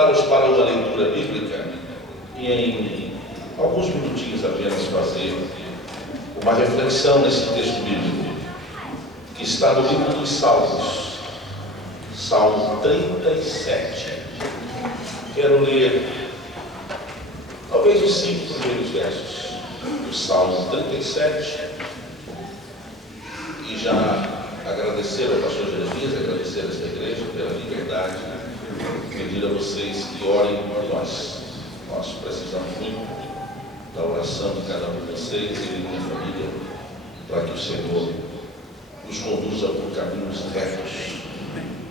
convidá-los para uma leitura bíblica e em alguns minutinhos apenas fazer uma reflexão nesse texto bíblico que está no livro dos Salmos, Salmo 37. Quero ler talvez os 5 primeiros versos do Salmo 37 e já agradecer ao pastor Jeremias, agradecer a esta igreja pela liberdade, pedir a vocês que orem por nós. Nós precisamos muito da oração de cada um de vocês e de minha família, para que o Senhor nos conduza por caminhos retos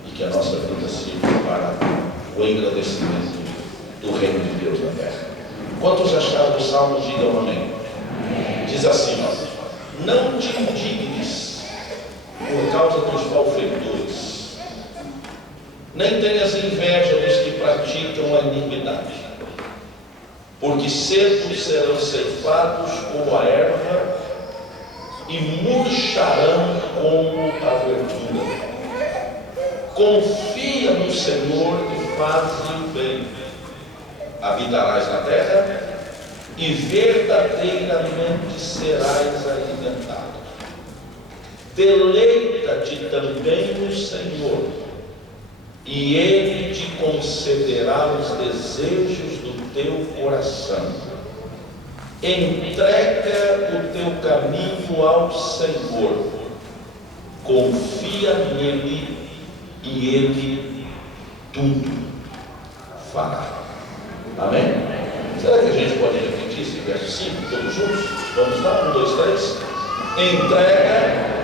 e que a nossa vida sirva para o engrandecimento do reino de Deus na terra. Quantos acharam o Salmo, digam amém. Diz assim: não te indignes por causa dos malfeitores, nem tenhas inveja dos que praticam a iniquidade, porque cedo serão ceifados como a erva e murcharão como a verdura. Confia no Senhor e faze o bem, habitarás na terra e verdadeiramente serás alimentado. Deleita-te também no Senhor, e Ele te concederá os desejos do teu coração. Entrega o teu caminho ao Senhor, confia nele e Ele tudo fará. Amém? Será que a gente pode repetir esse verso 5 todos juntos? Vamos lá? 1, 2, 3. Entrega.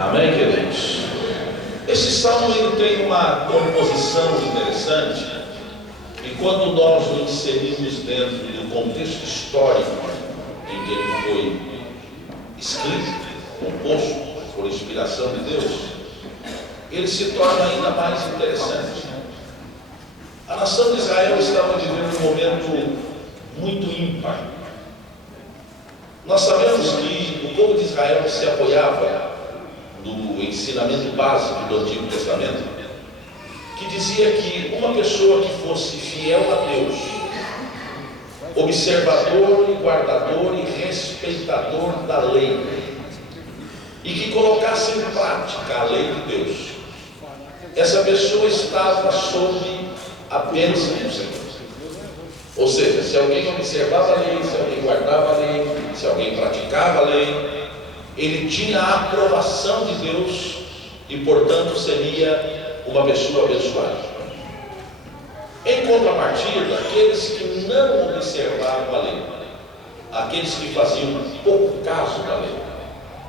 Amém, queridos? Esse salmo ele tem uma composição interessante, e quando nós o inserimos dentro do contexto histórico em que ele foi escrito, composto por inspiração de Deus, ele se torna ainda mais interessante. A nação de Israel estava vivendo um momento muito ímpar. Nós sabemos que o povo de Israel se apoiava do ensinamento básico do Antigo Testamento, que dizia que uma pessoa que fosse fiel a Deus, observador e guardador e respeitador da lei, e que colocasse em prática a lei de Deus, essa pessoa estava sob a bênção do Senhor. Ou seja, se alguém observava a lei, se alguém guardava a lei, se alguém praticava a lei, ele tinha a aprovação de Deus e, portanto, seria uma pessoa abençoada. Em contrapartida, aqueles que não observavam a lei, aqueles que faziam pouco caso da lei,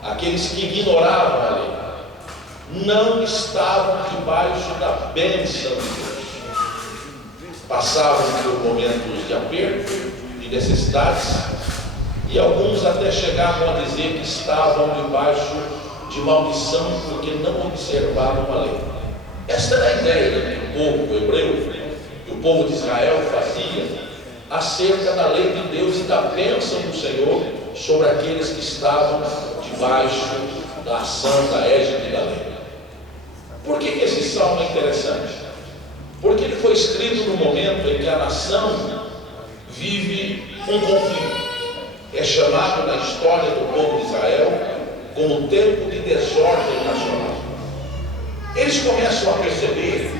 aqueles que ignoravam a lei, não estavam debaixo da bênção de Deus. Passavam por momentos de aperto, de necessidades, e alguns até chegavam a dizer que estavam debaixo de maldição porque não observavam a lei. Esta era a ideia que o povo hebreu, que o povo de Israel fazia acerca da lei de Deus e da bênção do Senhor sobre aqueles que estavam debaixo da ação, da égide da lei. Por que esse salmo é interessante? Porque ele foi escrito no momento em que a nação vive um conflito. É chamado na história do povo de Israel como tempo de desordem nacional. Eles começam a perceber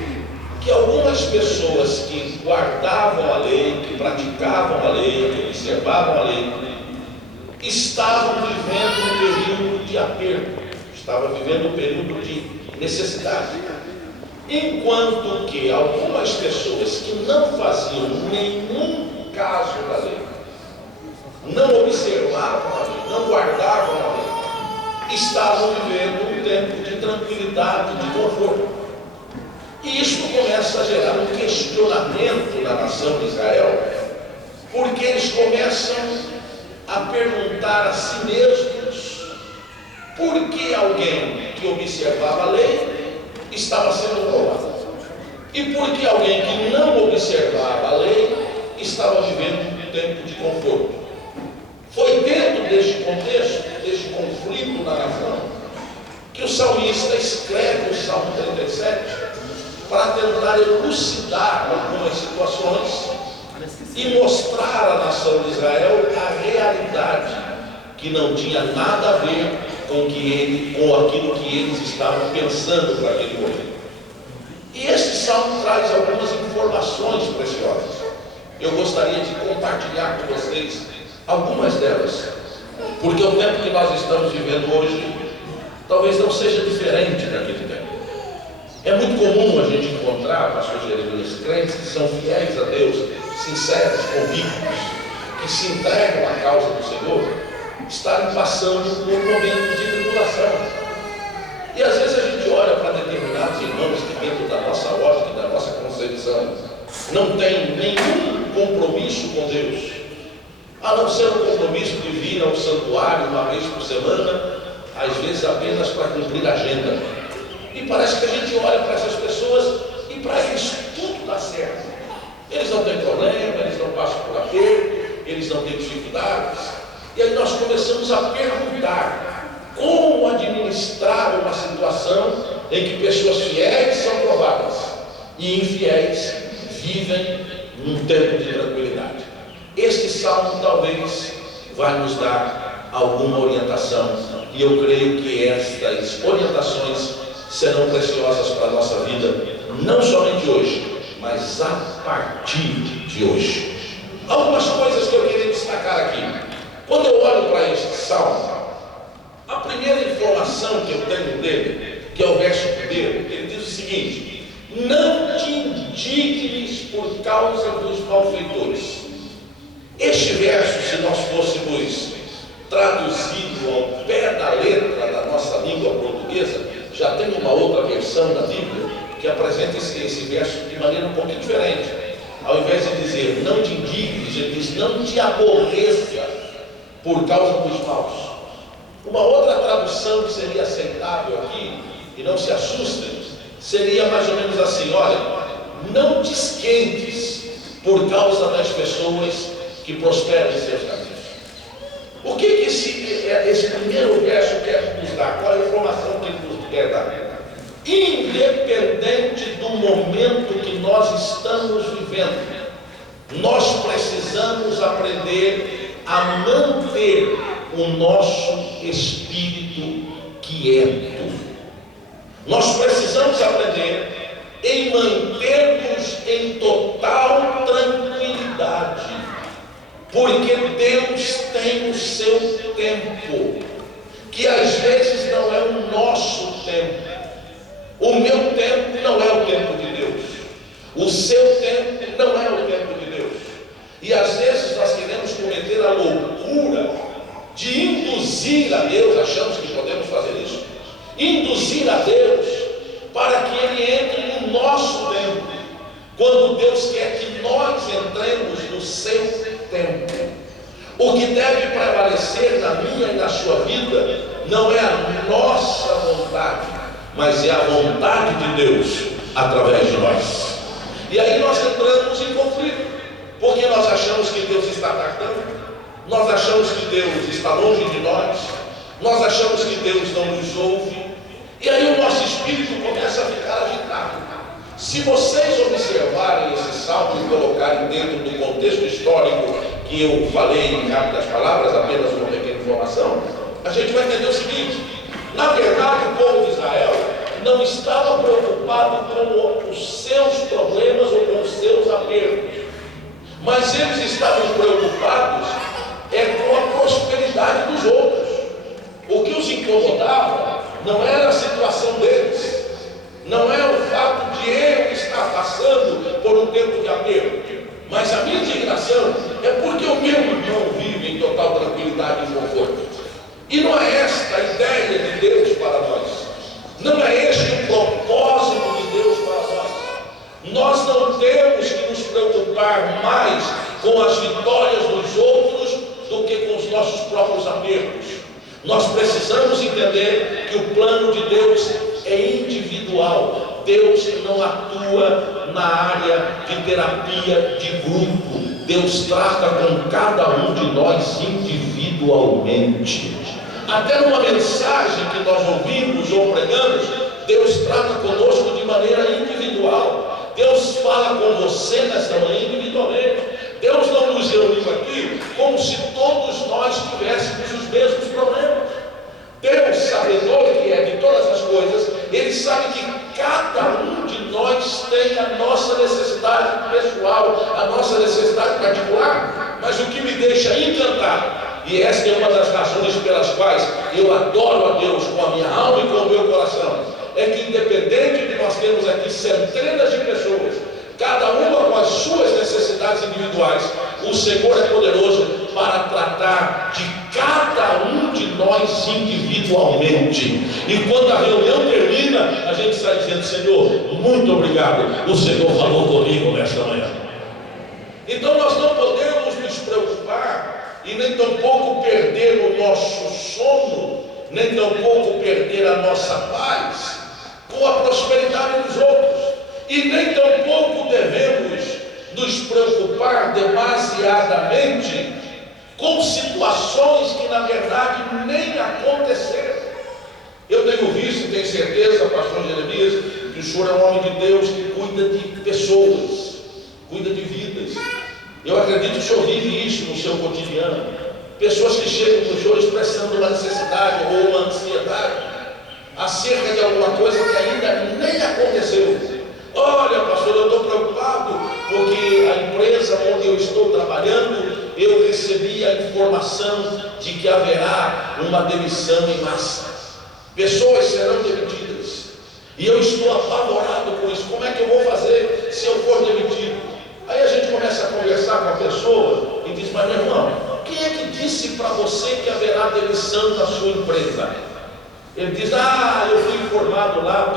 que algumas pessoas que guardavam a lei, que praticavam a lei, que observavam a lei, estavam vivendo um período de aperto, estavam vivendo um período de necessidade. Enquanto que algumas pessoas que não faziam nenhum caso da lei, não observavam a lei, não guardavam a lei, estavam vivendo um tempo de tranquilidade, de conforto. E isso começa a gerar um questionamento na nação de Israel, porque eles começam a perguntar a si mesmos por que alguém que observava a lei estava sendo provado, e por que alguém que não observava a lei estava vivendo um tempo de conforto. Foi dentro deste contexto, deste conflito na nação, que salmista escreve o Salmo 37 para tentar elucidar algumas situações e mostrar à nação de Israel a realidade que não tinha nada a ver com aquilo que eles estavam pensando para aquele momento. E este salmo traz algumas informações preciosas. Eu gostaria de compartilhar com vocês algumas delas, porque o tempo que nós estamos vivendo hoje talvez não seja diferente daquele tempo. É muito comum a gente encontrar pastores Jeremias crentes que são fiéis a Deus, sinceros, convictos, que se entregam à causa do Senhor, estarem passando por momentos de tribulação. E às vezes a gente olha para determinados irmãos que dentro da nossa ótica, da nossa concepção, não tem nenhum compromisso com Deus, a não ser o compromisso de vir ao santuário uma vez por semana, às vezes apenas para cumprir a agenda. E parece que a gente olha para essas pessoas e para eles tudo dá certo. Eles não têm problema, eles não passam por aperto, eles não têm dificuldades. E aí nós começamos a perguntar como administrar uma situação em que pessoas fiéis são provadas e infiéis vivem num tempo de tranquilidade. Este salmo talvez vai nos dar alguma orientação, e eu creio que estas orientações serão preciosas para a nossa vida, não somente hoje, mas a partir de hoje. Algumas coisas que eu queria destacar aqui. Quando eu olho para este salmo, a primeira informação que eu tenho dele, que é o verso 1, ele diz o seguinte: não te indignes por causa dos malfeitores. Este verso, se nós fôssemos traduzido ao pé da letra da nossa língua portuguesa, já tem uma outra versão da Bíblia que apresenta esse verso de maneira um pouquinho diferente. Ao invés de dizer não te indignes, ele diz não te aborreça por causa dos maus. Uma outra tradução que seria aceitável aqui, e não se assustem, seria mais ou menos assim: olha, não te esquentes por causa das pessoas que prosperam em seus caminhos. O que esse primeiro verso quer nos dar? Qual é a informação que ele nos quer dar? Independente do momento que nós estamos vivendo, nós precisamos aprender a manter o nosso espírito quieto. Nós precisamos aprender em manter-nos em total tranquilidade, porque Deus tem o seu tempo, que às vezes não é o nosso tempo. O meu tempo não é o tempo de Deus, o seu tempo não é o tempo de Deus. E às vezes nós queremos cometer a loucura de induzir a Deus, achamos que podemos fazer isso, induzir a Deus para que Ele entre no nosso tempo, quando Deus quer que nós entremos no seu tempo. O que deve prevalecer na minha e na sua vida não é a nossa vontade, mas é a vontade de Deus através de nós. E aí nós entramos em conflito, porque nós achamos que Deus está tardando, nós achamos que Deus está longe de nós achamos que Deus não nos ouve, e aí o nosso espírito começa a ficar agitado. Se vocês observarem esse salmo e colocarem dentro do contexto histórico que eu falei em rápidas palavras, apenas uma pequena informação, a gente vai entender o seguinte: na verdade o povo de Israel não estava preocupado com os seus problemas ou com os seus apertos, mas eles estavam preocupados com a prosperidade dos outros. O que os incomodava não era a situação deles, não é o fato de eu estar passando por um tempo de aperto, mas a minha indignação é porque o meu irmão vive em total tranquilidade e conforto. E não é esta a ideia de Deus para nós, não é este o propósito de Deus para nós. Nós não temos que nos preocupar mais com as vitórias dos outros do que com os nossos próprios apertos. Nós precisamos entender que o plano de Deus é individual. Deus não atua na área de terapia de grupo. Deus trata com cada um de nós individualmente. Até numa mensagem que nós ouvimos ou pregamos, Deus trata conosco de maneira individual. Deus fala com você nesta manhã individualmente. Deus não nos reuniu aqui como se todos nós tivéssemos os mesmos problemas. Deus, sabedor que é de todas as coisas, Ele sabe que cada um de nós tem a nossa necessidade pessoal, a nossa necessidade particular. Mas o que me deixa encantado, e esta é uma das razões pelas quais eu adoro a Deus com a minha alma e com o meu coração, é que independente de nós termos aqui centenas de pessoas, cada uma com as suas necessidades individuais, o Senhor é poderoso para tratar de cada um de nós individualmente. E quando a reunião termina, a gente sai dizendo: Senhor, muito obrigado, o Senhor falou comigo nesta manhã. Então nós não podemos nos preocupar e nem tampouco perder o nosso sono, nem tampouco perder a nossa paz com a prosperidade dos outros. E nem tampouco devemos nos preocupar demasiadamente com situações que na verdade nem aconteceram. Eu tenho visto, tenho certeza, pastor Jeremias, que o senhor é um homem de Deus que cuida de pessoas, cuida de vidas. Eu acredito que o senhor vive isso no seu cotidiano. Pessoas que chegam para o senhor expressando uma necessidade ou uma ansiedade acerca de alguma coisa que ainda nem aconteceu. Olha, pastor, eu estou preocupado porque a empresa onde eu estou trabalhando, eu recebi a informação de que haverá uma demissão em massa. Pessoas serão demitidas. E eu estou apavorado com isso. Como é que eu vou fazer se eu for demitido? Aí a gente começa a conversar com a pessoa e diz: mas meu irmão, quem é que disse para você que haverá demissão na sua empresa? Ele diz: eu fui informado lá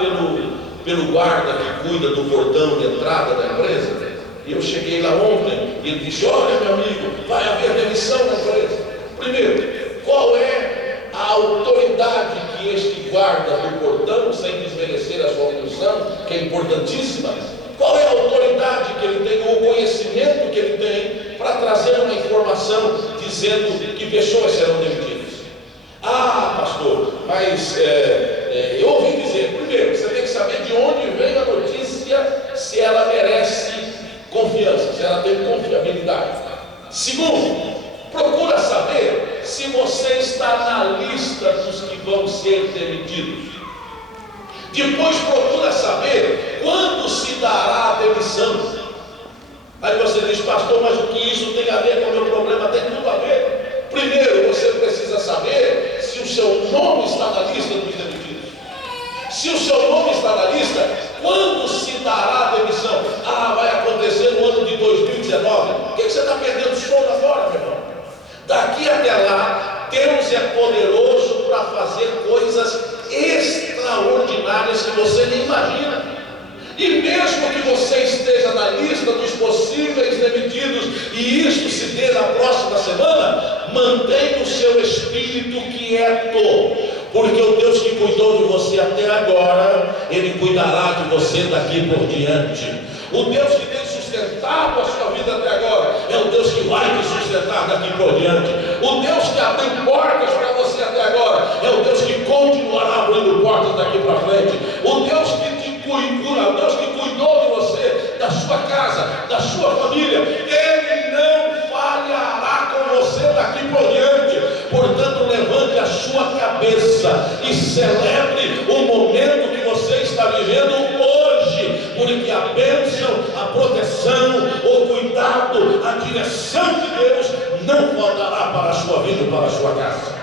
pelo guarda que cuida do portão de entrada da empresa, e eu cheguei lá ontem, e ele disse: olha meu amigo, vai haver demissão na empresa. Primeiro, qual é a autoridade que este guarda do portão, sem desmerecer a sua função, que é importantíssima, qual é a autoridade que ele tem, ou o conhecimento que ele tem, para trazer uma informação dizendo que pessoas serão demitidas? Pastor, mas eu ouvi dizer. Primeiro, você tem que saber de onde vem a notícia, se ela merece confiança, se ela tem confiabilidade. Segundo, procura saber se você está na lista dos que vão ser demitidos. Depois procura saber quando se dará a demissão. Aí você diz: pastor, mas o que isso tem a ver com o meu problema? Tem tudo a ver. Primeiro, você precisa saber se o seu nome está na lista dos demitidos. Se o seu nome está na lista, quando se dará a demissão? Vai acontecer no ano de 2019. O que você está perdendo sono agora, meu irmão? Daqui até lá, Deus é poderoso para fazer coisas extraordinárias que você nem imagina. E mesmo que você esteja na lista dos possíveis demitidos, e isso se dê na próxima semana, mantenha o seu espírito quieto, porque o Deus que cuidou de você até agora, Ele cuidará de você daqui por diante. O Deus que tem sustentado a sua vida até agora é o Deus que vai te sustentar daqui por diante. O Deus que abriu portas para você até agora é o Deus que continuará abrindo portas daqui para frente. O Deus que te cuidou, o Deus que cuidou de você, da sua casa, da sua família, Ele não falhará com você daqui por diante. Portanto, levante a sua cabeça e celebre o momento que você está vivendo hoje, porque a bênção, a proteção, o cuidado, a direção de Deus não faltará para a sua vida e para a sua casa.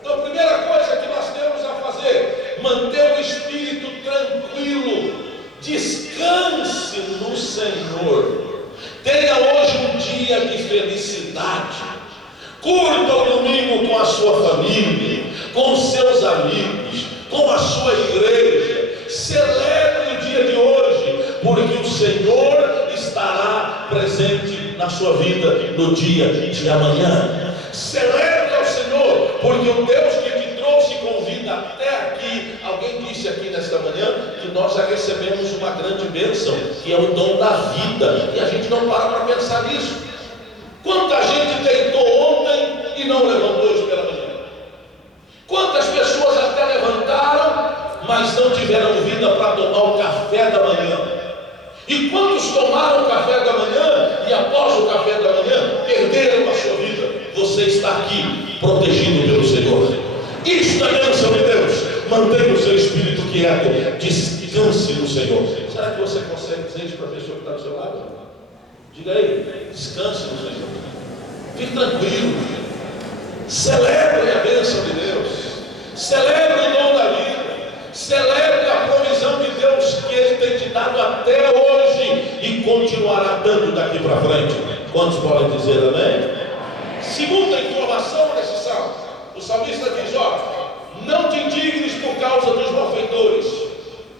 Então, a primeira coisa que nós temos a fazer: manter o espírito tranquilo, descanse no Senhor. Tenha hoje um dia de felicidade. Curta o domingo com a sua família, com os seus amigos, com a sua igreja. Celebre o dia de hoje, porque o Senhor estará presente na sua vida no dia de amanhã. Celebre ao Senhor, porque o Deus que te trouxe com vida até aqui, alguém disse aqui nesta manhã que nós já recebemos uma grande bênção, que é o dom da vida, e a gente não para pensar nisso. Quanta gente deitou ontem e não levantou hoje pela manhã? não tiveram vida para tomar o café da manhã. E quantos tomaram o café da manhã e após o café da manhã perderam a sua vida? Você está aqui protegido pelo Senhor. Isto é a bênção de Deus. Mantenha o seu espírito quieto, descanse no Senhor. Será que você consegue dizer isso para a pessoa que está do seu lado? Diga aí, descanse no Senhor. Fique tranquilo. Celebre a bênção de Deus. Celebre o dom da vida. Celebre a provisão de Deus que Ele tem te dado até hoje e continuará dando daqui para frente. Quantos podem dizer amém? Segunda informação nesse salmo. O salmista diz: ó, não te indignes por causa dos malfeitores,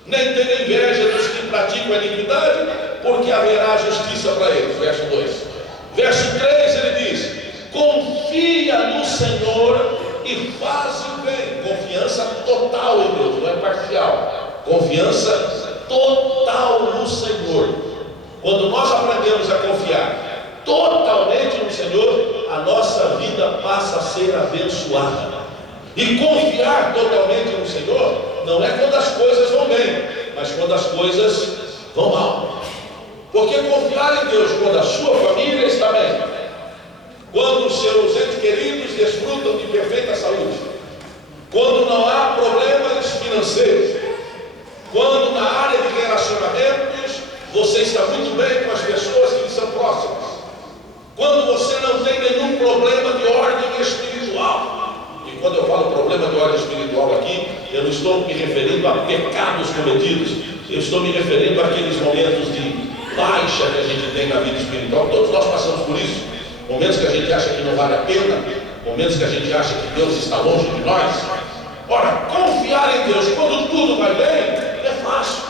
nem tenha inveja dos que praticam a iniquidade, porque haverá justiça para eles. Verso 2. Verso 3 ele diz: confia no Senhor e faz o bem. Confiança total em Deus, não é parcial. Confiança total no Senhor. Quando nós aprendemos a confiar totalmente no Senhor, a nossa vida passa a ser abençoada. E confiar totalmente no Senhor não é quando as coisas vão bem, mas quando as coisas vão mal. Porque confiar em Deus quando a sua família está bem, quando os seus entes queridos desfrutam de perfeita saúde, quando não há problemas financeiros, quando na área de relacionamentos você está muito bem com as pessoas que lhe são próximas, quando você não tem nenhum problema de ordem espiritual. E quando eu falo problema de ordem espiritual aqui, eu não estou me referindo a pecados cometidos, eu estou me referindo àqueles momentos de baixa que a gente tem na vida espiritual. Todos nós passamos por isso. Momentos que a gente acha que não vale a pena, momentos que a gente acha que Deus está longe de nós. Ora, confiar em Deus quando tudo vai bem é fácil.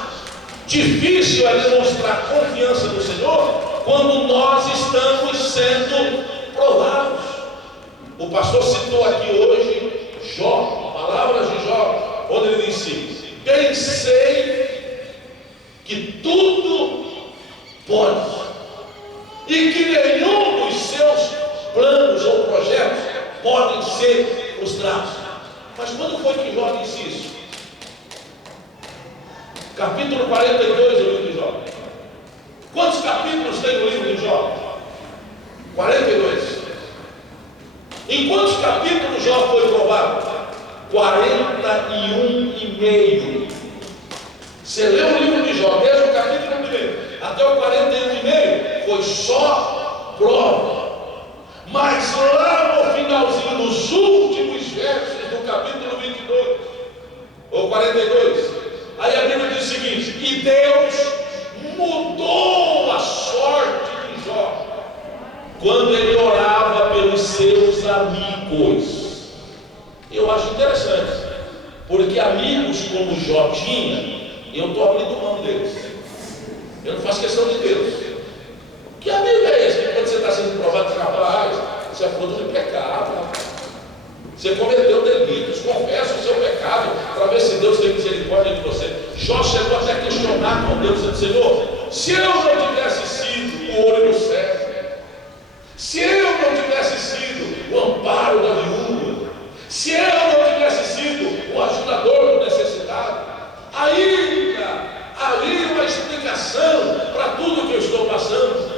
Difícil é demonstrar confiança no Senhor quando nós estamos sendo provados. O pastor citou aqui hoje Jó, palavras de Jó, onde ele disse: pensei que tudo pode, e que nenhum dos seus planos ou projetos podem ser frustrados. Mas quando foi que Jó disse isso? Capítulo 42 do livro de Jó. Quantos capítulos tem no livro de Jó? 42. Em quantos capítulos Jó foi provado? 41 e meio. Você lê o livro de Jó, desde o capítulo 1 até o 41 e meio, foi só prova. Mas lá no finalzinho, nos últimos versos do capítulo 22, ou 42, aí a Bíblia diz o seguinte: e Deus mudou a sorte de Jó quando ele orava pelos seus amigos. Eu acho interessante, porque amigos como Jó tinha, eu estou abrindo mão deles. Eu não faço questão de Deus. Que amigo é esse? Que quando você está sendo provado, rapaz, você é fruto de pecado, você cometeu delitos, confessa o seu pecado para ver se Deus tem misericórdia de você. Jó chegou até a questionar com Deus, dizendo: Senhor, se eu não tivesse sido o olho do céu, se eu não tivesse sido o amparo da viúva, se eu não tivesse sido o ajudador do necessitado, ainda havia uma explicação para tudo que eu estou passando.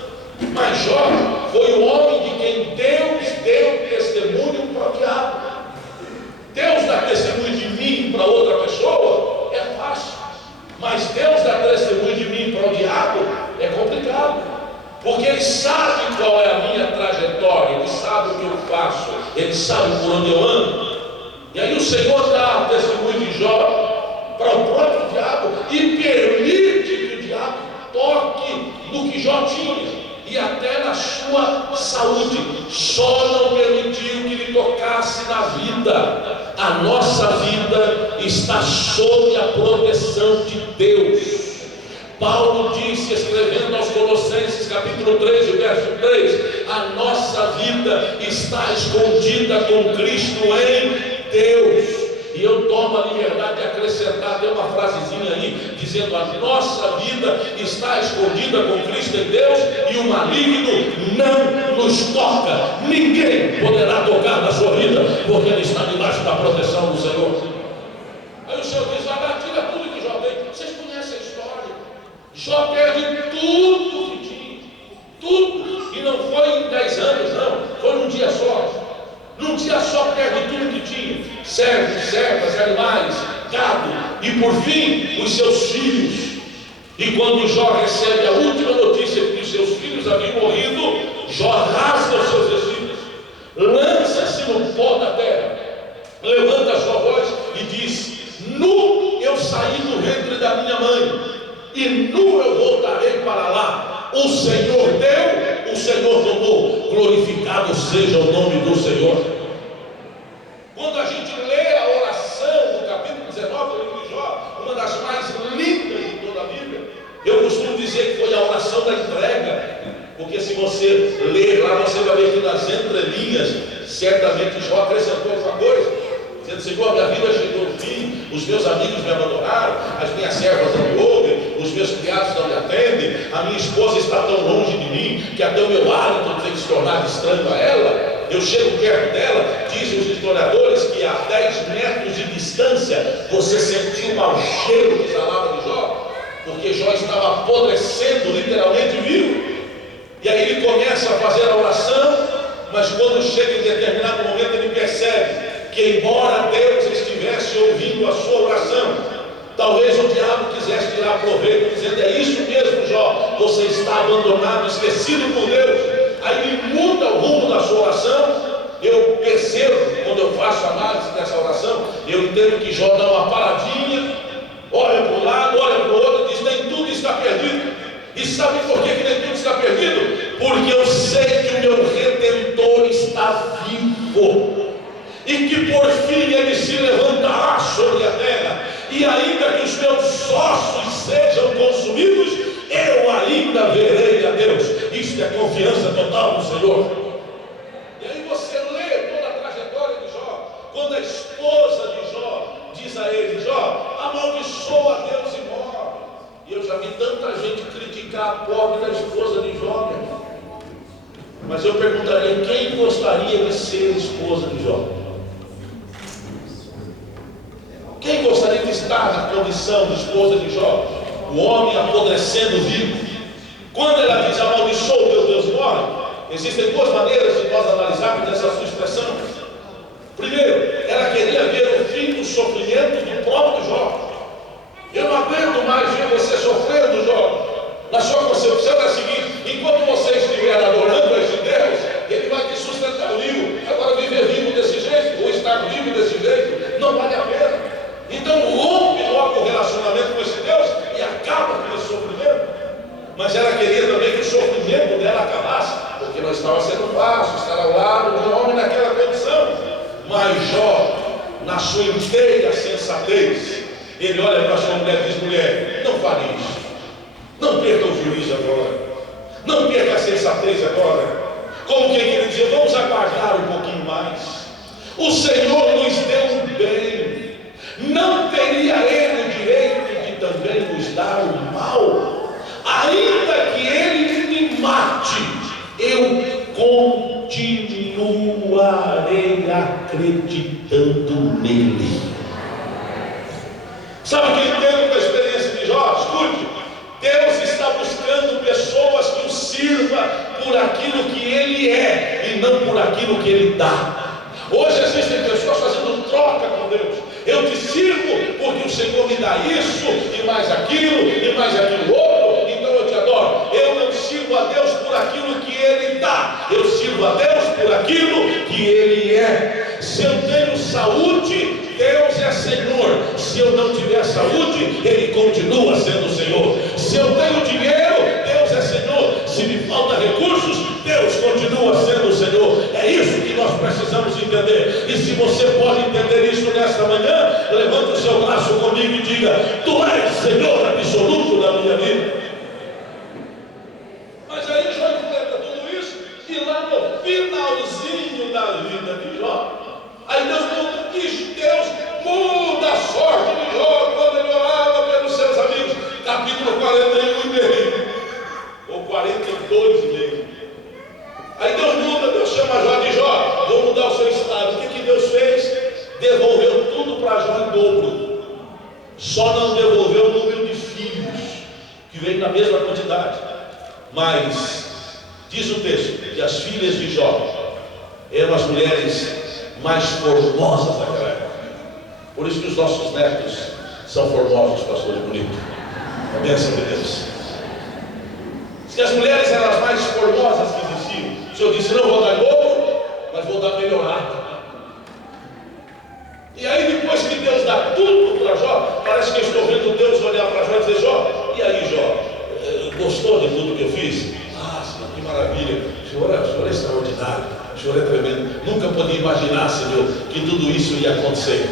Mas Jó foi o homem de quem Deus deu testemunho para o diabo. Deus dá testemunho de mim para outra pessoa é fácil, mas Deus dá testemunho de mim para o diabo é complicado, porque Ele sabe qual é a minha trajetória, Ele sabe o que eu faço, Ele sabe por onde eu ando. E aí o Senhor dá o testemunho de Jó para o próprio diabo e permite que o diabo toque no que Jó tinha e até na sua saúde. Só não permitiu que ele tocasse na vida. A nossa vida está sob a proteção de Deus. Paulo disse, escrevendo aos Colossenses, capítulo 13, verso 3: a nossa vida está escondida com Cristo em Deus. E eu tomo a liberdade de acrescentar, tem uma frasezinha aí, dizendo: a nossa vida está escondida com Cristo em Deus, e o maligno não nos toca. Ninguém poderá tocar na sua vida, porque ele está debaixo da proteção do Senhor. Aí o Senhor diz: vai lá, tira tudo servas, animais, gado e por fim os seus filhos. E quando Jó recebe a última notícia que os seus filhos haviam morrido, Jó rasga os seus vestidos, lança-se no pó da terra, levanta a sua voz e diz: nu eu saí do ventre da minha mãe, e nu eu voltarei para lá. O Senhor deu, o Senhor tomou, glorificado seja o nome do Senhor. Quando a gente lê a oração do capítulo 19 do livro de Jó, uma das mais lindas de toda a Bíblia, eu costumo dizer que foi a oração da entrega, porque se você ler lá, você vai ver que nas entrelinhas, certamente Jó acrescentou alguma coisa, dizendo: Senhor, minha vida chegou ao fim, os meus amigos me abandonaram, as minhas servas não me ouvem, os meus criados não me atendem, a minha esposa está tão longe de mim, que até o meu hálito tem se tornado estranho a ela. Eu chego perto dela, dizem os historiadores, que a 10 metros de distância você sentiu o mau cheiro que exalava de Jó, porque Jó estava apodrecendo, literalmente vivo. E aí ele começa a fazer a oração, mas quando chega em determinado momento ele percebe que, embora Deus estivesse ouvindo a sua oração, talvez o diabo quisesse tirar proveito, dizendo: é isso mesmo, Jó, você está abandonado, esquecido por Deus. Aí ele muda o rumo da sua oração. Eu percebo, quando eu faço análise dessa oração, eu entendo que Jó dá uma paradinha, olha para um lado, olha para o outro, e diz: nem tudo está perdido. E sabe por que nem tudo está perdido? Porque eu sei que o meu Redentor está vivo, e que por fim ele se levantará sobre a terra, e ainda que os meus ossos sejam consumidos, eu ainda verei a Deus. Isto é confiança total no Senhor. E aí você lê toda a trajetória de Jó, quando a esposa de Jó diz a ele: Jó, amaldiçoa a Deus e morre. E eu já vi tanta gente criticar a pobre da esposa de Jó, meu irmão. Mas eu perguntaria: quem gostaria de ser esposa de Jó? Quem gostaria de estar na condição de esposa de Jó? O homem apodrecendo vivo. Quando ela diz: amaldiçoa o teu Deus, morre, existem duas maneiras de nós analisarmos essa sua expressão. Primeiro, ela queria ver o fim do sofrimento do próprio Jó. Eu não aguento mais ver você sofrendo, Jó. Na sua concepção é a seguinte: enquanto você estiver adorando a esse Deus, ele vai te sustentar vivo. Agora, viver vivo desse jeito, ou estar vivo desse jeito, não vale a pena. Então rompe logo o relacionamento com esse Deus e acaba com esse sofrimento. Mas ela queria também que o sofrimento dela acabasse, porque não estava sendo fácil estar ao lado de um homem naquela condição. Mas Jó, na sua inteira sensatez, ele olha para sua mulher e diz: mulher, não fale isso, não perca o juízo agora, não perca a sensatez agora. Como quem queria dizer: vamos aguardar um pouquinho mais. O Senhor nos deu um bem, não teria ele o direito de também nos dar o mal? Ainda que ele me mate, eu continuarei acreditando nele. Sabe o que eu entendo com a experiência de Jó? Escute: Deus está buscando pessoas que o sirvam por aquilo que ele é e não por aquilo que ele dá. Hoje existem pessoas fazendo troca com Deus. Eu te sirvo porque o Senhor me dá isso, e mais aquilo outro, então eu te adoro. Eu não sirvo a Deus por aquilo que Ele dá, eu sirvo a Deus por aquilo que Ele é. Se eu tenho saúde, Deus é Senhor. Se eu não tiver saúde, Ele continua sendo Senhor. Se eu tenho dinheiro, Deus é Senhor. Se me falta recursos, Deus continua sendo o Senhor. É isso que nós precisamos entender. E se você pode entender isso nesta manhã, levante o seu braço comigo e diga: tu és Senhor absoluto da minha vida. Mas aí Jó enfrenta tudo isso, e lá no finalzinho da vida de Jó, aí Deus muda a sorte de Jó quando ele orava pelos seus amigos. Capítulo 41 e meio, ou 42 e meio. Aí Deus muda, Deus chama Jó de Jó, vou mudar o seu estado. O que Deus fez? Devolveu tudo para Jó em dobro. Só não devolveu o número de filhos, que veio na mesma quantidade. Mas diz o texto que as filhas de Jó eram as mulheres mais formosas daquela época. Por isso que os nossos netos são formosos, pastor, bonito. A bênção de Deus. Se as mulheres eram as mais formosas que existiam, o Senhor disse: não vou dar novo, mas vou dar melhorado. E aí depois que Deus dá tudo para Jó, parece que eu estou vendo Deus olhar para Jó e dizer: Jó, e aí Jó, gostou de tudo que eu fiz? Ah, Senhor, que maravilha, o Senhor é extraordinário, o Senhor é tremendo. Nunca podia imaginar, Senhor, que tudo isso ia acontecer.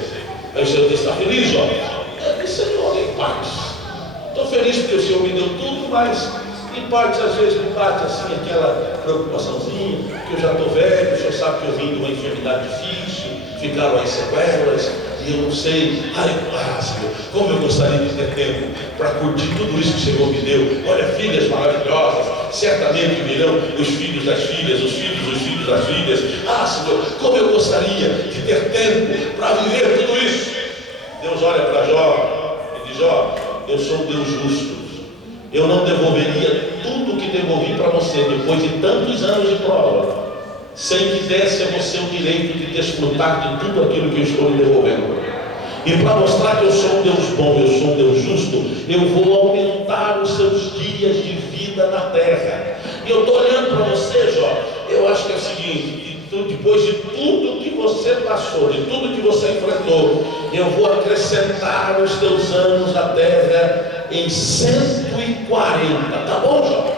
Aí o Senhor disse: está feliz, Jó? Senhor, em parte. Estou feliz porque o Senhor me deu tudo, mas em parte às vezes me bate assim aquela preocupaçãozinha, que eu já estou velho, o Senhor sabe que eu vim de uma enfermidade difícil, ficaram as sequelas, e eu não sei, Senhor, como eu gostaria de ter tempo para curtir tudo isso que o Senhor me deu. Olha, filhas maravilhosas, certamente virão os filhos das filhas, os filhos dos filhos das filhas. Senhor, como eu gostaria de ter tempo para viver tudo isso. Deus olha para Jó e diz: Jó, eu sou um Deus justo. Eu não devolveria tudo que devolvi para você depois de tantos anos de prova, sem que desse a você o direito de desfrutar de tudo aquilo que eu estou lhe devolvendo. E para mostrar que eu sou um Deus bom, eu sou um Deus justo, eu vou aumentar os seus dias de vida na terra. E eu estou olhando para você, Jó. Eu acho que é o seguinte: depois de tudo que você passou, de tudo que você enfrentou, eu vou acrescentar os teus anos na terra em 140. Tá bom, Jó?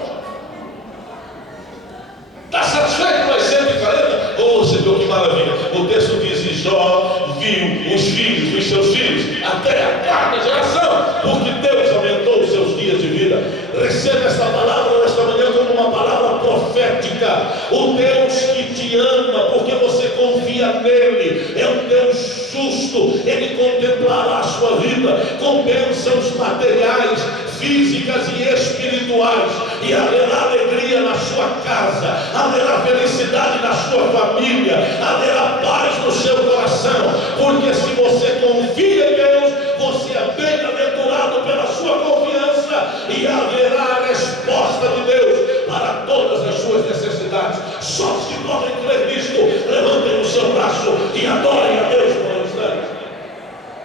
Está satisfeito com as 140? Oh, Senhor, que maravilha. O texto diz: e Jó viu os filhos dos seus filhos até a quarta geração, porque Deus aumentou os seus dias de vida. Receba esta palavra nesta manhã como uma palavra profética. O Deus que te ama, porque você confia nele, é um Deus justo. Ele contemplará a sua vida com bênçãos materiais, físicas e espirituais, e haverá alegria na sua casa, haverá felicidade na sua família, haverá paz no seu coração, porque se você confia em Deus, você é bem-aventurado pela sua confiança, e haverá a resposta de Deus para todas as suas necessidades. Só se podem crer nisto, levantem o seu braço e adorem a Deus por um instante.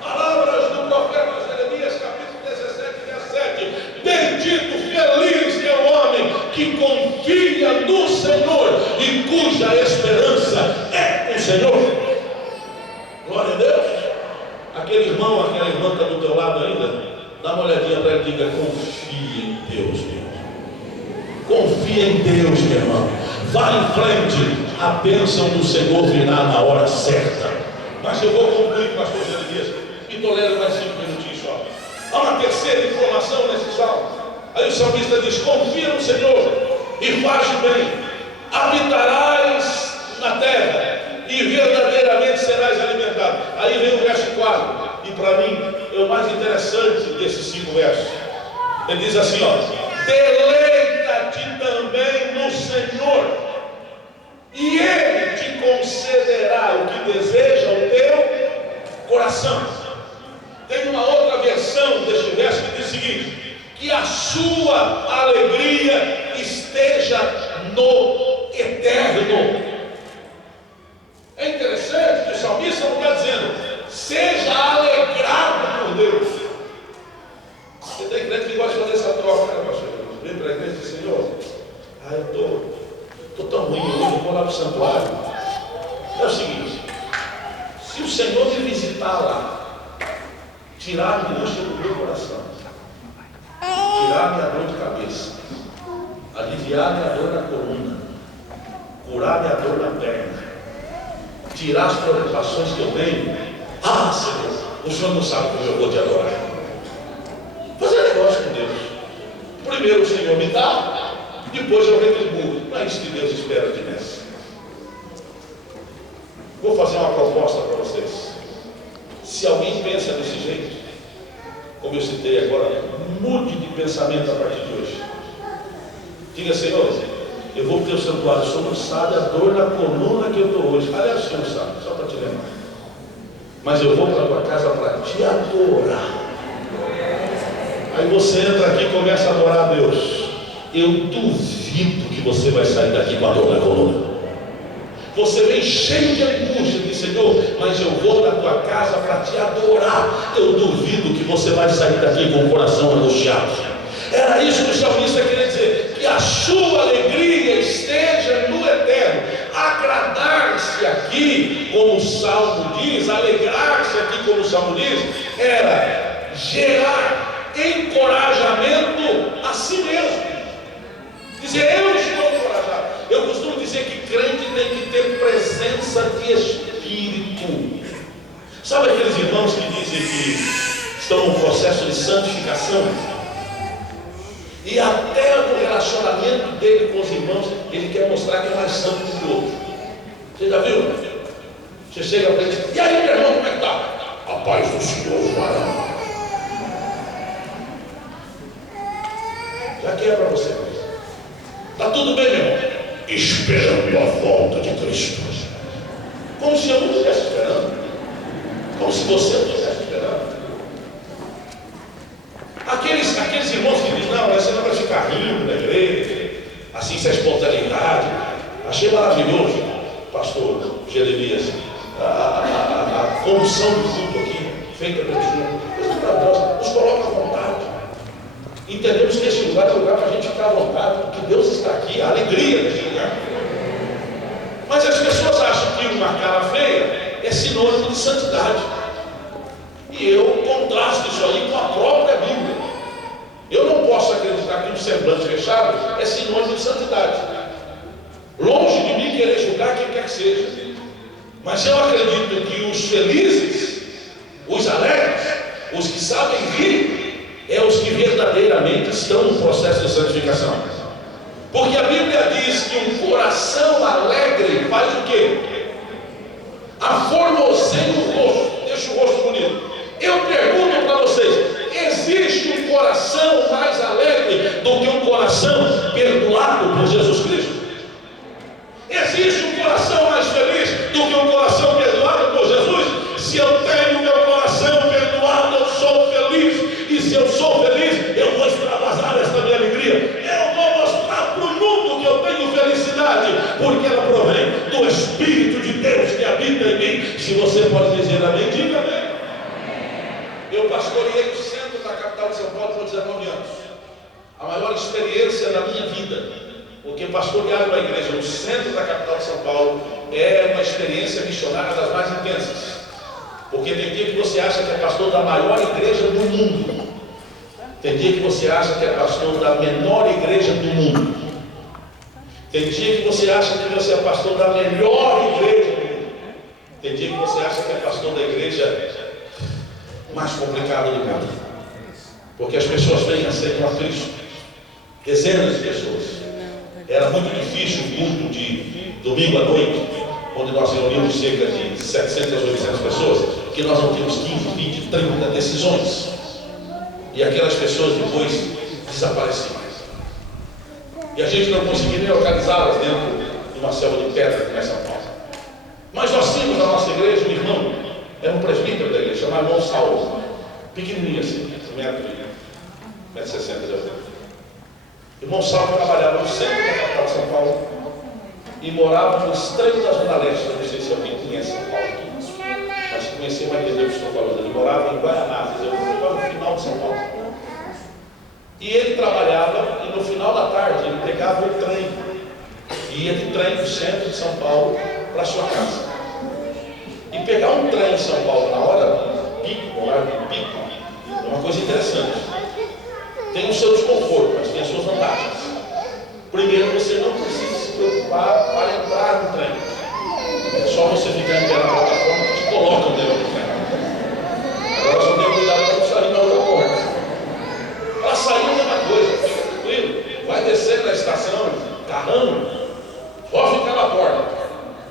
Palavras do profeta Jeremias, capítulo 17, verso 7. Bendito, feliz é o homem que confia no Senhor e cuja esperança é o Senhor. Glória a Deus. Aquele irmão, aquela irmã que está do teu lado ainda, dá uma olhadinha para ele e diga: confia em Deus, meu irmão. Confia em Deus, meu irmão. Vá em frente, a bênção do Senhor virá na hora certa. Mas eu vou concluir, pastor Jeremias, e tolero mais 5 minutinhos só. Há uma terceira informação nesse salmo. Aí o salmista diz: confia no Senhor e faz bem, habitarás na terra e verdadeiramente serás alimentado. Aí vem o verso 4, e para mim é o mais interessante desses 5 versos. Ele diz assim: deleita-te também no Senhor, e Ele te concederá o que deseja o teu coração. Tem uma outra versão deste verso que diz o seguinte: que a sua alegria esteja no eterno. É interessante que o salmista não está dizendo: seja alegrado por Deus. Você tem crente que gosta de fazer essa troca, né, pastor? Vem para a igreja e diz: Senhor, eu estou tão ruim, eu vou lá para o santuário. É o seguinte: se o Senhor me visitar lá, tirar a angústia do meu coração, tirar minha dor de cabeça, aliviar minha dor na coluna, curar minha dor na perna, tirar as preocupações que eu tenho, Senhor, o Senhor não sabe como eu vou te adorar. Fazer negócio com Deus. Primeiro o Senhor me dá, depois eu retribuo. Não é isso que Deus espera de nós. Vou fazer uma proposta para vocês. Se alguém pensa desse jeito, como eu citei agora, mude de pensamento a partir de hoje. Diga: Senhor, eu vou para o teu santuário, o Senhor sabe a dor na coluna que eu estou hoje. Aliás, o Senhor sabe, só para te lembrar. Mas eu vou para a tua casa para te adorar. Aí você entra aqui e começa a adorar a Deus. Eu duvido que você vai sair daqui com a dor na coluna. Você vem cheio de angústia, diz: Senhor, mas eu vou na tua casa para te adorar. Eu duvido que você vai sair daqui com o coração angustiado. Era isso que o salmista queria dizer: que a sua alegria esteja no eterno. Agradar-se aqui, como o salmo diz, alegrar-se aqui, como o salmo diz, era gerar encorajamento a si mesmo. Dizer: eu estou encorajado. Eu costumo dizer que crente tem que ter presença de espírito. Sabe aqueles irmãos que dizem que estão no processo de santificação? E até no relacionamento dele com os irmãos, ele quer mostrar que é mais santo do que o outro. Você já viu? Você chega para ele e diz: e aí, meu irmão, como é que está? A paz do Senhor, varão. Já que é para você. Está tudo bem, meu irmão? Esperando a volta de Cristo. Como se eu não estivesse esperando. Como se você não estivesse esperando. Aqueles irmãos que dizem: não, você não vai ficar rindo na igreja, assim, isso é espontaneidade. Achei maravilhoso, pastor Jeremias, a condução do culto aqui, feita pelo Senhor. Coisa maravilhosa, nos coloca à vontade. Entendemos que esse lugar é lugar para a gente ficar à vontade, porque Deus está aqui, a alegria desse lugar. Mas as pessoas acham que uma cara feia é sinônimo de santidade. E eu contrasto isso aí com a própria Bíblia. Eu não posso acreditar que um semblante fechado é sinônimo de santidade. Longe de mim querer julgar quem quer que seja. Mas eu acredito que os felizes, os alegres, os que sabem rir, é os que verdadeiramente estão no processo de santificação. Porque a Bíblia diz que um coração alegre faz o quê? Aformoseia o rosto, deixa o rosto bonito. Eu pergunto para vocês: existe um coração mais alegre do que um coração perdoado por Jesus Cristo? Existe um coração mais feliz do que um coração perdoado por Jesus? Se eu tenho meu coração perdoado, eu sou feliz. E se eu sou feliz, eu vou extravasar esta minha alegria. Eu vou mostrar para o mundo que eu tenho felicidade, porque ela provém do Espírito de Deus que habita em mim. Se você pode dizer amém, diga amém. Eu pastoreei o centro da capital de São Paulo por 19 anos. A maior experiência da minha vida. Porque pastorear uma igreja no centro da capital de São Paulo é uma experiência missionária das mais intensas. Porque tem dia que você acha que é pastor da maior igreja do mundo. Tem dia que você acha que é pastor da menor igreja do mundo. Tem dia que você acha que você é pastor da melhor igreja do mundo. Tem dia que você acha que é pastor da igreja mais complicada do mundo. Porque as pessoas vêm aceitam a Cristo. Dezenas de pessoas. Era muito difícil o culto de domingo à noite, onde nós reunimos cerca de 700, 800 pessoas, porque nós não tínhamos 15, 20, 30 decisões. E aquelas pessoas depois desapareciam. E a gente não conseguia nem localizá-las dentro de uma selva de pedra que é São Paulo. Mas nós tínhamos na nossa igreja um irmão, era um presbítero da igreja, chamado irmão Saulo, pequenininho assim, 1,60 m de altura. Irmão Saulo trabalhava no centro da capital de São Paulo e morava no extremo da Zona Leste. Eu não sei se alguém conhece São Paulo aqui, mas se conhecer vai entender o que estou falando. Ele morava em Guaianazes, eu fui para o final de São Paulo. E ele trabalhava, e no final da tarde ele pegava o trem e ia de trem do centro de São Paulo para sua casa. E pegar um trem em São Paulo na hora pico, horário de pico, é uma coisa interessante. Tem o seu desconforto, mas tem as suas vantagens. Primeiro, você não precisa se preocupar para entrar no trem. É só você ficar em pé na plataforma que te colocam dentro do trem. Agora só tem que cuidar para não sair na outra porta. Para sair é uma coisa, fica tranquilo. Vai descer na estação, carrão, pode ficar na porta.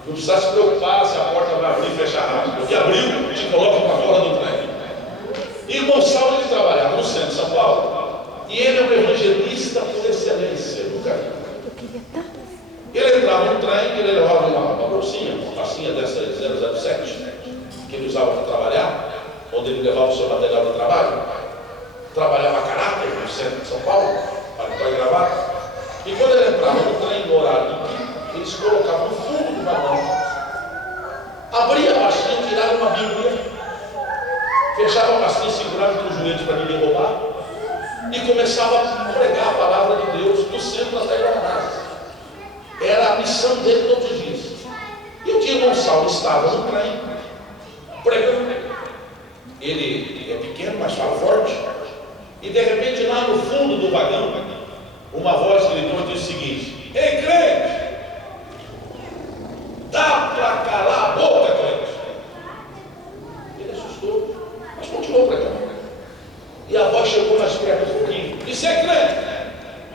Não precisa se preocupar se a porta vai abrir e fechar rápido. Porque abriu, te coloca para fora do trem. E irmão Saulo, ele trabalhava no centro de São Paulo. E ele é um evangelista por excelência, nunca vi. Ele entrava no trem, ele levava uma bolsinha, uma passinha dessa 007, que ele usava para trabalhar, onde ele levava o seu material de trabalho. Trabalhava a caráter no centro de São Paulo, para gravar. E quando ele entrava no trem no horário do pico, eles colocavam no fundo do vagão. Abria a pastinha, tirava uma Bíblia, fechava a pastinha, segurava com os joelhos para ninguém roubar, e começava a pregar a palavra de Deus do centro até Guaraná. Era a missão dele todos os dias. E o dia Gonçalo estava no trem, pregando. Ele é pequeno, mas fala forte. E de repente, lá no fundo do vagão, uma voz gritou e disse o seguinte: ei, crente, dá para calar a boca, crente? Ele assustou, mas continuou pregando. E a voz chegou mais perto um pouquinho: disse: ei, crente,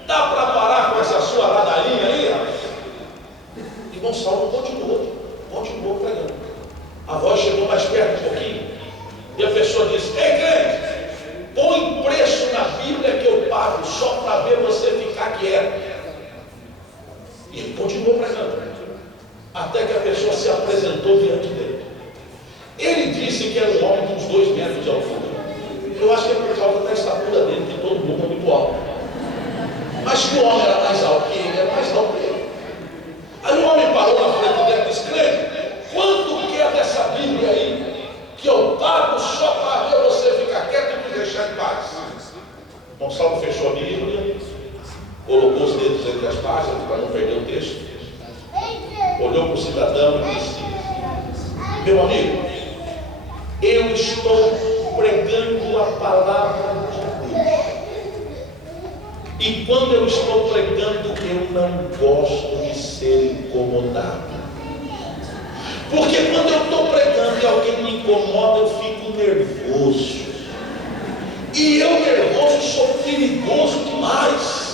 dá para parar com essa sua ladainha aí, rapaz? E Gonçalo continuou pregando. A voz chegou mais perto um pouquinho, e a pessoa disse: ei, crente, põe preço na Bíblia que eu pago só para ver você ficar quieto. E ele continuou pregando, até que a pessoa se apresentou diante dele. Ele disse que era um homem de uns 2 metros de altura. Eu acho que é por causa da estatura dele, que todo mundo é muito alto. Mas que o homem era mais alto que ele, era mais alto que ele. Aí o homem parou na frente dele e disse: crente, quanto que é dessa Bíblia aí, que eu pago só para ver você ficar quieto e me deixar em paz? Gonçalo fechou a Bíblia, colocou os dedos entre as páginas para não perder o texto, olhou para o cidadão e disse: meu amigo, eu estou pregando a palavra de Deus, e quando eu estou pregando, eu não gosto de ser incomodado. Porque quando eu estou pregando e alguém me incomoda, eu fico nervoso. E eu nervoso sou perigoso demais.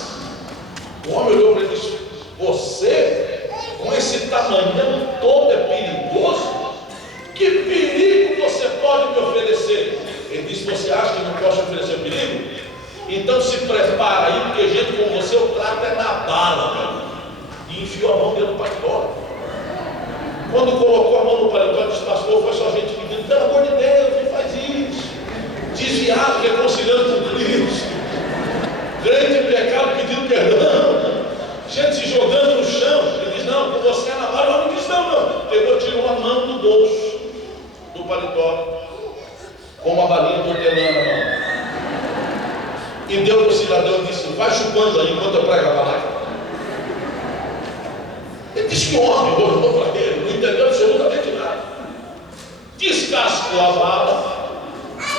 O homem olhou para ele e disse: você, com esse tamanhão todo, é perigoso? Que perigo você pode me oferecer? Ele disse: você acha que não posso oferecer perigo? Então se prepara aí, porque gente como você, o trato é na bala, meu. E enfiou a mão dentro do paletó. Quando colocou a mão no paletó, disse: pastor, foi só gente pedindo, pelo amor de Deus, não faz isso. Desviado, reconciliando com Cristo. Crente em pecado, pedindo perdão. Gente se jogando no chão. Ele diz: não, com você é na bala. O homem disse: não. Pegou, tirou a mão do bolso do paletó, com uma balinha de hortelã na mão, e deu para o cidadão e disse: vai chupando aí enquanto eu prego a palavra. Ele disse que o homem olhou para ele, não entendeu absolutamente nada, descascou a bala,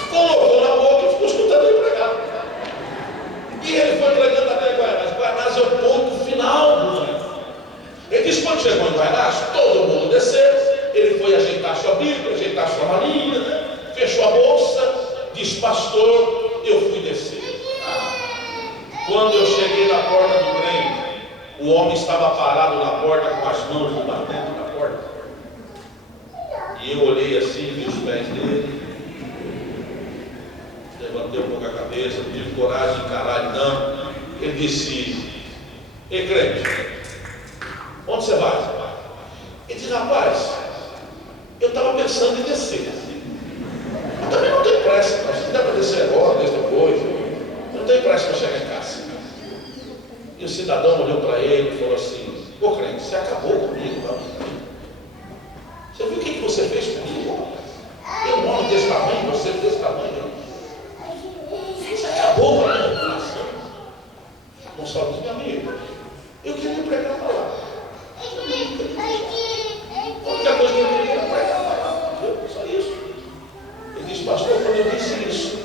colocou na boca e ficou escutando ele pregar. E ele foi pregando até Guaianás. Guaianás é o ponto final do ano. Ele disse: quando chegou em Guaianás, todo mundo desceu. Ele foi ajeitar sua Bíblia, ajeitar sua malinha, né? Fechou a bolsa, disse: pastor, eu fui descer. Quando eu cheguei na porta do trem, o homem estava parado na porta com as mãos no batente na porta. E eu olhei assim, vi os pés dele, levantei um pouco a cabeça, não tive coragem de encarar ele não. Ele disse: ei, crente, onde você vai? Ele disse: rapaz, eu estava pensando em descer. Eu também não tenho pressa, mas se der para descer agora, depois, eu não tenho pressa para chegar em casa. E o cidadão olhou para ele e falou assim: ô crente, você acabou comigo, não? Você viu o que você fez comigo? Eu um homem desse tamanho, você desse tamanho. Você acabou com a minha população. Gonçalo disse: meu amigo, eu queria pregar a palavra. A única coisa que eu queria era pregar a palavra. Só isso. Ele disse: pastor, quando eu disse isso,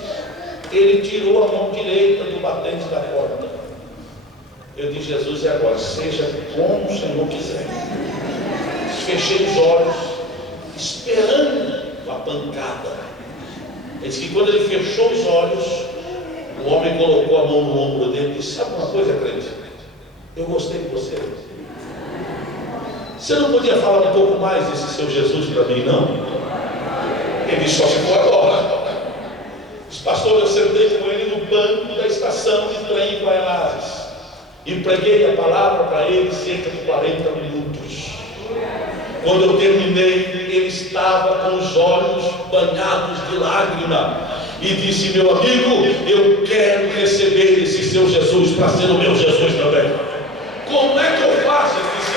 ele tirou a mão direita do batente da porta. Eu disse: Jesus, e agora? Seja como o Senhor quiser. Fechei os olhos, esperando a pancada. Ele disse que quando ele fechou os olhos, o homem colocou a mão no ombro dele e disse: sabe uma coisa, crente? Eu gostei de você. Você não podia falar um pouco mais desse seu Jesus para mim, não? Ele disse: só se for agora. Disse: pastor, eu sentei com ele no banco da estação de trem em Guaianazes e preguei a palavra para ele cerca de 40 minutos. Quando eu terminei, ele estava com os olhos banhados de lágrima e disse: meu amigo, eu quero receber esse seu Jesus para ser o meu Jesus também. Como é que eu faço? Ele disse: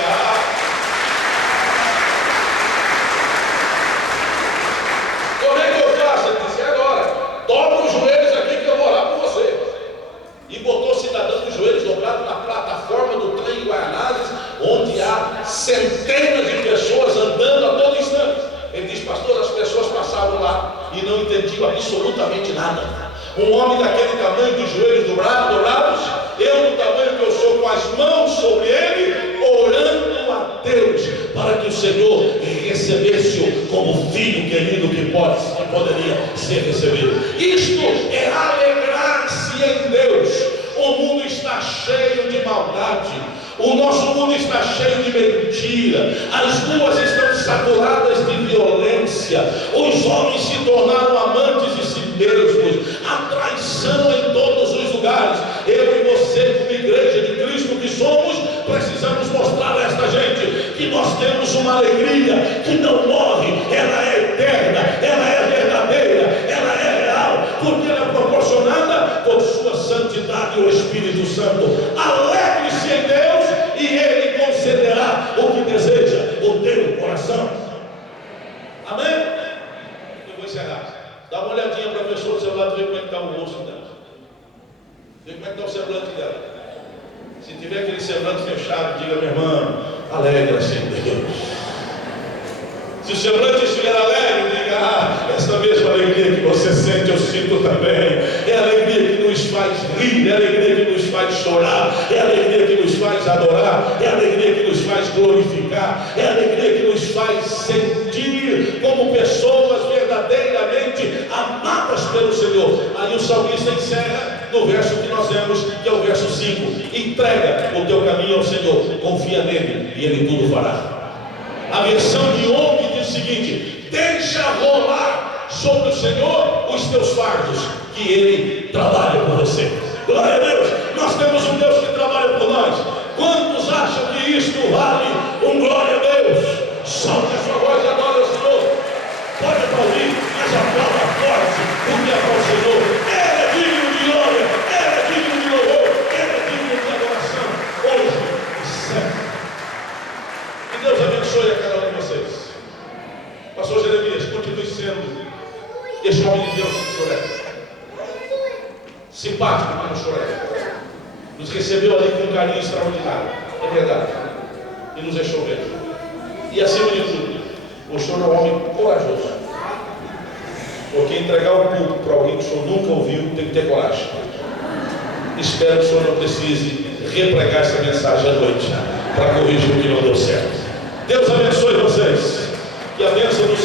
de nada. Um homem daquele tamanho, dos joelhos dobrados, eu do tamanho que eu sou, com as mãos sobre ele, orando a Deus, para que o Senhor recebesse-o como filho querido que poderia ser recebido. Isto é alegrar-se em Deus. O mundo está cheio de maldade, o nosso mundo está cheio de mentira, as ruas estão saturadas de violência, os homens se tornaram amantes de si mesmos, a traição em todos os lugares. Eu e você, como igreja de Cristo que somos, precisamos mostrar a esta gente que nós temos uma alegria que não morre, ela é eterna, ela é verdadeira, ela é real, porque ela é proporcionada por sua santidade, o Espírito Santo. Alegre-se em Deus e Ele concederá o que deseja o teu coração. Amém? Eu vou encerrar. Dá uma olhadinha para a pessoa do seu lado, ver como é que está o rosto dela, ver como é que está o semblante dela. Se tiver aquele semblante fechado, diga: minha irmã, alegra-se em Deus. Se o semblante estiver alegre, diga: essa mesma alegria que você sente, eu sinto também. É a alegria que nos faz rir, é a alegria que nos faz chorar, é a alegria que nos faz adorar, é a alegria que nos faz glorificar, é a alegria que nos faz sentir como pessoas verdadeiramente amadas pelo Senhor. Aí o salmista encerra no verso que nós lemos, que é o verso 5: entrega o teu caminho ao Senhor, confia nele e ele tudo fará. A versão de ontem diz o seguinte: deixa rolar sobre o Senhor os teus fardos, que Ele trabalha por você. Glória a Deus. Nós temos um Deus que trabalha por nós. Quantos acham que isto vale um glória a Deus? Solte a sua voz e adore ao Senhor. Pode aplaudir, mas aplauda forte, porque é para o Senhor. Ele é digno de glória, Ele é digno de louvor, Ele é digno de adoração, hoje e sempre. Que Deus abençoe a cada um de vocês. Pastor Jeremias, continue sendo esse homem de Deus que choré, simpático como choré, nos recebeu ali com um carinho extraordinário, é verdade, e nos deixou ver. E acima de tudo, o senhor é um homem corajoso, porque entregar o culto para alguém que o senhor nunca ouviu tem que ter coragem. Espero que o senhor não precise repregar essa mensagem à noite para corrigir o que não deu certo. Deus abençoe vocês, que a bênção do